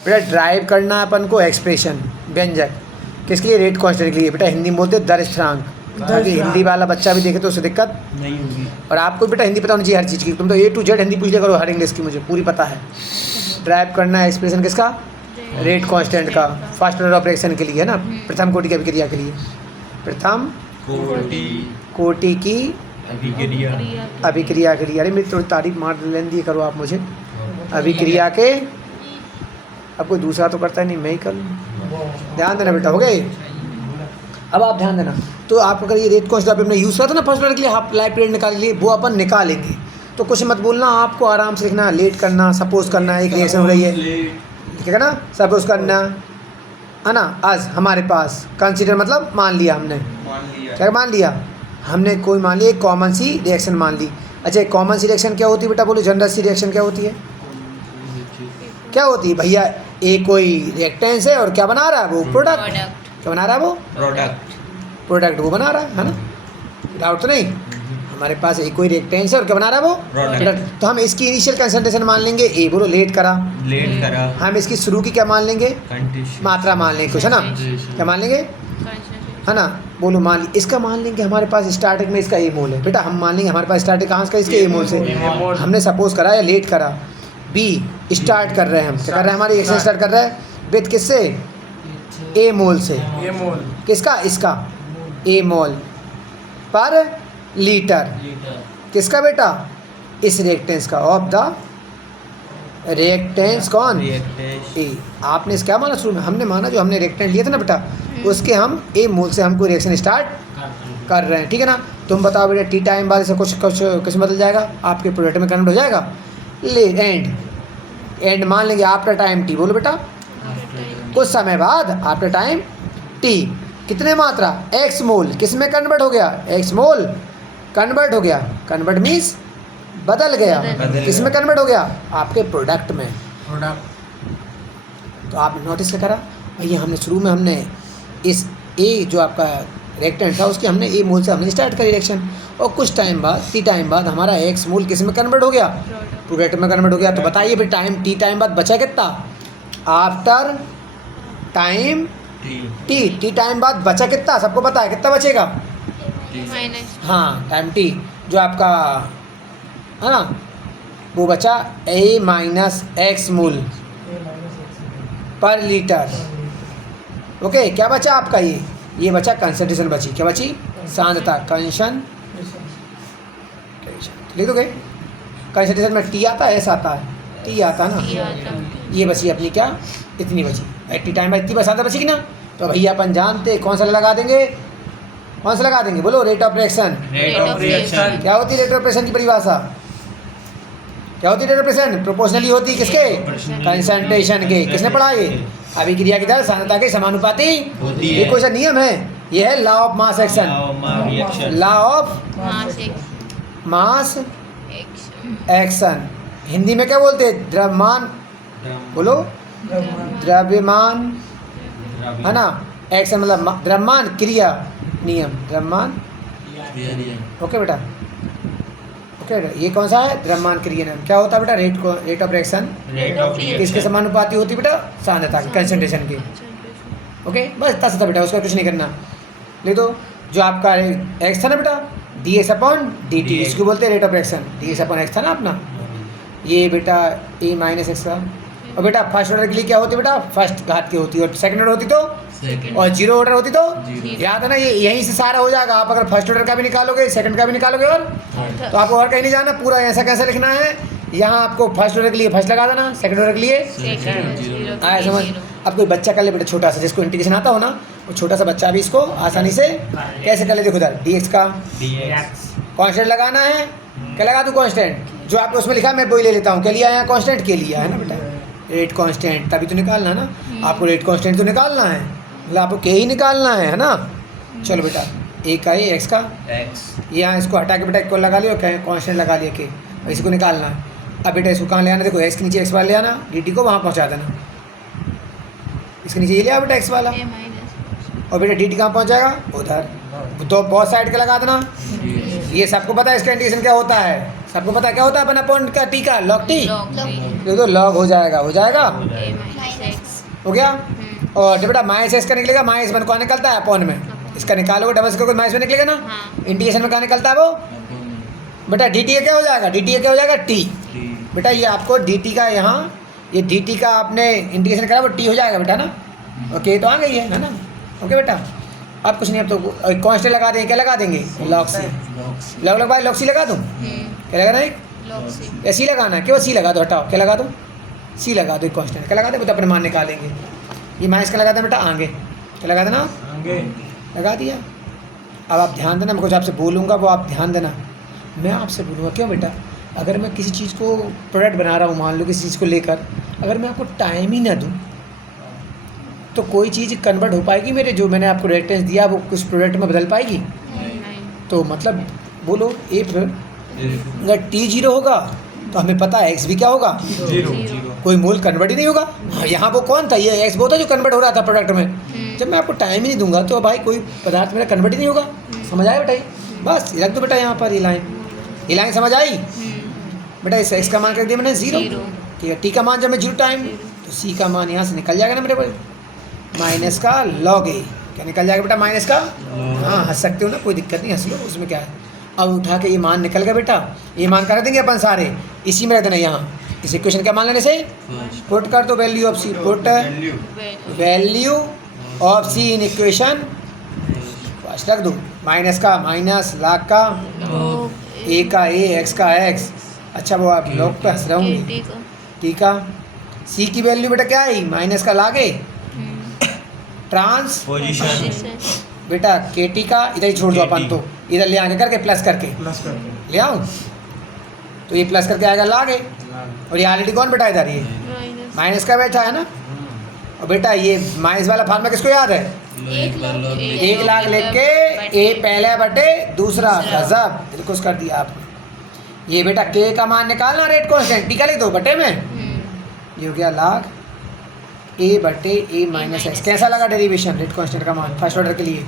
बेटा ड्राइव करना है अपन को एक्सप्रेशन व्यंजक किसके लिए, रेट कांस्टेंट के लिए। बेटा हिंदी में बोलते हैं दर स्थिरांक, ताकि हिंदी वाला बच्चा भी देखे तो उसे दिक्कत नहीं होगी। और आपको बेटा हिंदी पता होनी चाहिए हर चीज़ की। तुम तो A to Z हिंदी पूछ लिया करो, हर इंग्लिश की मुझे पूरी पता है। ड्राइव करना है एक्सप्रेशन किसका, रेट कांस्टेंट का, फर्स्ट ऑर्डर ऑपरेशन के लिए है ना, प्रथम कोटि की अभिक्रिया के लिए। प्रथम कोटि की अभिक्रिया के लिए। अरे मेरी थोड़ी तारीफ मार लेने दी करो आप मुझे। अभिक्रिया के, अब कोई दूसरा तो करता है नहीं, मैं ही कर लूँ। ध्यान देना बेटा, हो गए। अब आप ध्यान देना, तो आप अगर ये रेट कांस्टेंट आपने यूज़ करा था ना फर्स्ट ऑर्डर के लिए, हाफ लाइफ पीरियड निकाल लिए, वो अपन निकालेंगे। तो कुछ मत बोलना, आपको आराम से लिखना, लेट करना, सपोज करना, एक रिएक्शन हो रही है, ठीक है ना, सपोज करना है ना। आज हमारे पास कंसीडर मतलब मान लिया हमने, क्या मान लिया हमने, कोई मान लिया एक कॉमन सी रिएक्शन मान ली। अच्छा एक कॉमन सी रिएक्शन क्या होती है बेटा, बोलो जनरल सी रिएक्शन क्या होती है, क्या होती है भैया। एक कोई रिएक्टेंस है और क्या बना रहा है वो, प्रोडक्ट। क्या बना रहा है वो, प्रोडक्ट वो बना रहा है ना, डाउट तो नहीं। हमारे पास एक कोई रिएक्टेंस है और क्या बना रहा है वो, प्रोडक्ट। तो हम इसकी इनिशियल कंसंट्रेशन मान लेंगे ए, बोलो लेट करा। हम इसकी शुरू की क्या मान लेंगे, मात्रा मान लेंगे कुछ है ना, क्या मान लेंगे है ना, बोलो मान ली। इसका मान लेंगे हमारे पास स्टार्टिंग में इसका ए मोल है बेटा, हम मान लेंगे हमारे पास स्टार्टिंग कहाँ से, इसके ए मोल से। हमने सपोज करा या लेट करा, बी स्टार्ट कर रहे हैं हम, क्या कर रहे हैं, हमारी रिएक्शन स्टार्ट कर रहे हैं विद किससे, ए मोल से। किसका, इसका ए मोल पर लीटर, किसका बेटा, इस रिएक्टेंस का, ऑफ द रिएक्टेंस कौन, ए। आपने इस क्या माना शुरू में, हमने माना जो हमने रिएक्टेंट लिया था ना बेटा, उसके हम ए मोल से हमको रिएक्शन स्टार्ट कर रहे हैं, ठीक है ना। तुम बताओ बेटा टी टाइम बाद से कुछ बदल जाएगा, आपके प्रोडक्ट में कन्वर्ट हो जाएगा। ले एंड मान लेंगे आफ्टर टाइम टी, बोलो बेटा कुछ समय बाद आफ्टर टाइम टी, कितने मात्रा, एक्स मोल, किस में कन्वर्ट हो गया, एक्स मोल कन्वर्ट हो गया। कन्वर्ट मीन्स बदल गया, किस में कन्वर्ट हो गया, आपके प्रोडक्ट में। तो आपने नोटिस क्या करा भैया, हमने शुरू में हमने इस ए जो आपका रिएक्टेंट था उसके हमने ए मोल से हमने स्टार्ट करी रिएक्शन, और कुछ टाइम बाद टी टाइम बाद हमारा एक्स मोल किस में कन्वर्ट हो गया, प्रोडक्ट में कन्वर्ट हो गया। तो बताइए फिर टाइम टी टाइम बाद बचा कितना, आफ्टर टाइम टी टाइम बाद बचा कितना, सबको पता है कितना बचेगा, हाँ टाइम टी जो आपका है ना, वो बचा ए माइनस एक्स मोल पर लीटर। ओके क्या बचा आपका, ये बचा कंसंट्रेशन बची, क्या बची, सांद्रता, कंसंट्रेशन लिख दोगे। कंसंट्रेशन में टी आता है, एस आता है, टी आता है ना, ये बची अपनी क्या, इतनी बची टी टाइम में, इतनी बस सांद्रता बचेगी ना। तो भैया अपन जानते कौन सा लगा देंगे, कौन सा लगा देंगे, बोलो रेट ऑफ रिएक्शन। क्या होती है रेट ऑफ रिएक्शन की परिभाषा, क्या होती है रेट ऑफ रिएक्शन, प्रोपोर्शनली होती है किसके, कंसंट्रेशन के। किसने पढ़ा ये, अभिक्रिया की दर सांद्रता के समानुपाती, ये कोई सा नियम है, ये है law of mass action, law of mass action. Hindi में क्या बोलते हैं, द्रव्यमान, बोलो द्रव्यमान है ना, एक्शन मतलब द्रव्यमान क्रिया, नियम द्रव्यमान, ओके बेटा, ओके बेटा। ये कौन सा है, द्रव्यमान क्रिया नियम। क्या होता है बेटा, रेट ऑफ रिएक्शन किसके समानुपाती होती है बेटा, सांद्रता की, कंसंट्रेशन की। ओके बस इतना सा था बेटा, उसका कुछ नहीं करना। ले दो जो आपका एक्स था ना बेटा, D x upon D T, इसको बोलते हैं rate of reaction. D x upon x था ना अपना, ये बेटा ए माइनस एक्स का। और बेटा फर्स्ट ऑर्डर के लिए क्या होती है बेटा, फर्स्ट घात की होती है, और सेकंड ऑर्डर होती तो, और जीरो ऑर्डर होती तो, याद है ना, ये यहीं से सारा हो जाएगा। आप अगर फर्स्ट ऑर्डर का भी निकालोगे, सेकंड का भी निकालोगे, और तो आपको और कहीं नहीं जाना, पूरा ऐसा कैसे लिखना है, यहाँ आपको फर्स्ट ऑर्डर के लिए फर्स्ट लगा देना, सेकंड ऑर्डर के लिए आया समझ। अब कोई बच्चा कर ले बेटा छोटा सा, जिसको इंटीग्रेशन आता हो ना, वो छोटा सा बच्चा भी इसको आसानी से कैसे कर ले, देखो इधर डी एक्स का कांस्टेंट लगाना है, क्या लगा दूँ कांस्टेंट, जो आपने उसमें लिखा मैं वही ले लेता हूँ, क्या लिया है कांस्टेंट, के लिया है ना बेटा, रेट कांस्टेंट, तभी तो निकालना है ना आपको, रेट कांस्टेंट तो निकालना है, मतलब आपको के ही निकालना है ना। चलो बेटा ए का ए, एक्स का एक्स, यहाँ इसको हटा के बेटा एक को लगा लिया, कांस्टेंट लगा लिया के, इसको निकालना है। अब बेटा इसको कहाँ ले आना, देखो एक्स के नीचे एक्स वाला ले आना, डी टी को वहाँ पहुँचा देना, इसके नीचे ये लिया बेटा एक्स वाला, और बेटा डी टी कहाँ पहुँच जाएगा, उधर। तो बहुत साइड का लगा देना, ये सबको पता है इसका इंटीग्रेशन क्या होता है, सबको पता है क्या होता है, अपन अपॉन का टी का लॉग टी, तो लॉग हो जाएगा, हो जाएगा हो गया। और बेटा माइनस एक्स का निकलेगा, माइनस वन कहाँ निकलता है अपॉन में, इसका निकालोगे डबल स्क्वायर माइनस वन निकलेगा ना। इंटीग्रेशन में कहाँ निकलता है वो बेटा, डी टी क्या हो जाएगा, डी टी क्या हो जाएगा टी। बेटा ये आपको डी टी का यहाँ ये डी टी का आपने इंटीग्रेशन करा वो टी हो जाएगा बेटा ना। ओके तो आ गई है ना। ओके बेटा अब कुछ नहीं, अब तो कांस्टेंट लगा देंगे, क्या लगा देंगे लॉग सी। लॉग भाई लॉग सी लगा दूँ, क्या लगाना है या सी लगाना है, क्यों सी लगा दो, हटाओ क्या लगा दो सी लगा दो, कांस्टेंट क्या लगा दे तो अपने मान निकालेंगे। ये माइनस का लगा दें बेटा आगे, क्या लगा देना आगे लगा दिया। अब आप ध्यान देना, मैं कुछ आपसे बोलूँगा वो आप ध्यान देना, मैं आपसे बोलूँगा क्यों बेटा, अगर मैं किसी चीज़ को प्रोडक्ट बना रहा हूँ, मान लो किसी चीज़ को लेकर, अगर मैं आपको टाइम ही ना दूँ तो कोई चीज़ कन्वर्ट हो पाएगी मेरे जो मैंने आपको रेफरेंस दिया वो कुछ प्रोडक्ट में बदल पाएगी? तो मतलब बोलो इफ अगर टी जीरो होगा तो हमें पता है एक्स भी क्या होगा जीरो, कोई मोल कन्वर्ट ही नहीं होगा। हाँ यहाँ वो कौन था, ये एक्स वो था जो कन्वर्ट हो रहा था प्रोडक्ट में। जब मैं आपको टाइम ही नहीं दूंगा तो भाई कोई पदार्थ मेरा कन्वर्ट ही नहीं होगा। समझ आया बेटा, बस रख दो बेटा यहाँ पर ये लाइन समझ आई बेटा। इस एक्स का मान कर दिया मैंने जीरो, ठीक है। टी का मान जब मैं जीरो टाइम तो सी का मान यहाँ से निकल जाएगा ना मेरे को, माइनस का लॉग ए, क्या निकल जाएगा बेटा माइनस का, हाँ हंस सकते हो ना, कोई दिक्कत नहीं, हंस लो उसमें क्या है। अब उठा के ये मान निकल गया बेटा, ये मान कर देंगे अपन सारे इसी में रख देना। यहाँ इस इक्वेशन क्या मान लेने से पुट कर दो value of C, put value of C in equation first रख दो, माइनस का माइनस लाख का ए का ए एक्स का एक्स। अच्छा वो आप लॉग पे हंस रहे होंगे, ठीक है। सी की वैल्यू बेटा क्या आई माइनस का लागे ट्रांसपोजिशन बेटा के टी का इधर ही छोड़ दो अपन, तो इधर ले आगे करके प्लस करके ले आऊँ तो ये प्लस करके आएगा लागे, और ये ऑलरेडी कौन बेटा इधर ये माइनस का बैठा है ना। और बेटा ये माइनस वाला फार्मूला किसको याद है, 1 लाख लिख के ए पहले बटे दूसरा, गजब बिल्कुल कर दिया आपने। ये बेटा के का मान निकालना रेट कांस्टेंट, टी का लिख दो बटे में, ये हो गया लाख ए बटे ए माइनस एक्स। कैसा लगा डेरिवेशन रेट कांस्टेंट का मान फर्स्ट ऑर्डर के लिए?